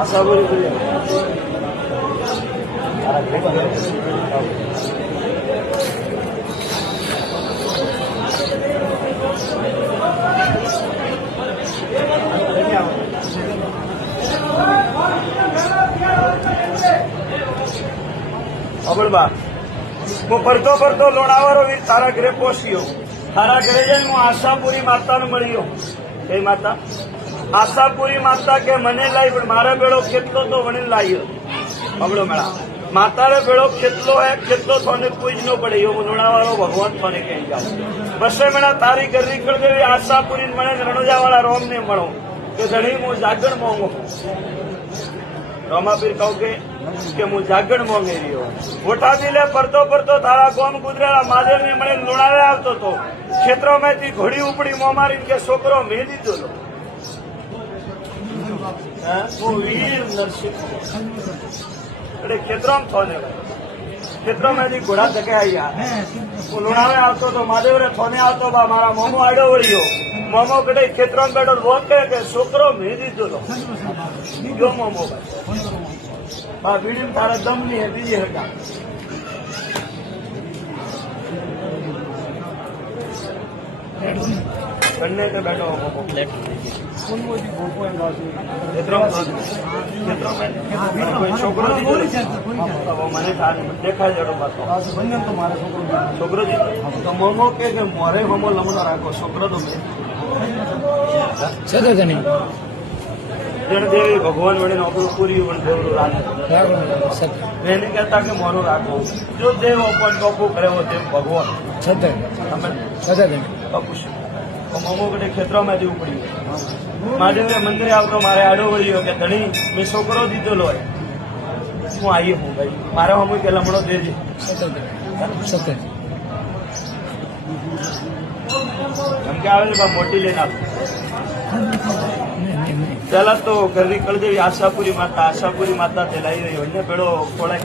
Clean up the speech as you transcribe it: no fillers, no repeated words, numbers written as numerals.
આશાપુરી અબળબા હું ફરતો ફરતો લોણાવાળો વીર તારા ઘરે પહોંચ્યો. તારા ઘરે જઈને હું આશાપુરી માતાને મળ્યો. કઈ માતા? આશાપુરી માતા કે મને લાવી પણ મારા બેડો કેટલો તો વણી લાવ્યો. અબળો મેળા માતારે બેડો કેટલો થોને કોઈ જ ન પડે એવો લોણાવાળો ભગવાન થોને કહી જાવ. બસે મેળા તારી ઘર નીકળ દેવી આશાપુરી મળે રણોજા વાળા રોમ ને મળો કે ઘણી હું જાગણ મોંઘો રોમાપીર કહું કે હું જાગણ મોંઘી રહ્યો. ગોઠાથી લે ફરતો ફરતો તારા ગોમ ગુજરેલા મહાદેવ ને મળે લુણાવે આવતો હતો. ક્ષેત્રોમાંથી ઘોડી ઉપડી મો મારીને કે છોકરો મેં દીધો હતો. હું વીર નરસિંહ એટલે ખેતરોમાં થોને ખેતરોમાંથી ઘોડા ધકેયા. હું લુણાવે આવતો હતો મહાદેવ ને થોને આવતો બા મારા મોમો આડો વળ્યો. મોમો કડે ખેતરોમાં બેઠો રોજ કહે કે છોકરો મેં દીધો હતો. બીજો મોમો ભાઈ બીડી તારા દમ ની બીજી હતા. બંને તે બેઠો છોકરો મને દેખાય છોકરો તો મોમો કે મોરે મોમો લમણો રાખો. છોકરો તો જેને દેવી ભગવાન વડે નોકરું પૂરી પણ દેવરું રાખે. એને કહેતા કે મોરું રાખો. જો દેવ પણ ટોપું કરે દેવ ભગવાન મોમો કડે ખેતરોમાંથી ઉપડી. મહાદેવ મંદિરે આવતો મારે આડો વળ્યો કે ધણી મેં છોકરો દીધેલો હોય. હું આવી હું ભાઈ મારા મમ્મી કે લમણો દેજે. એમ કે આવે ને મોટી લઈને આપ. પેલા તો ઘરની કળદેવી આશાપુરી માતા તે લાવી રહ્યો. એને પેલો ખોળા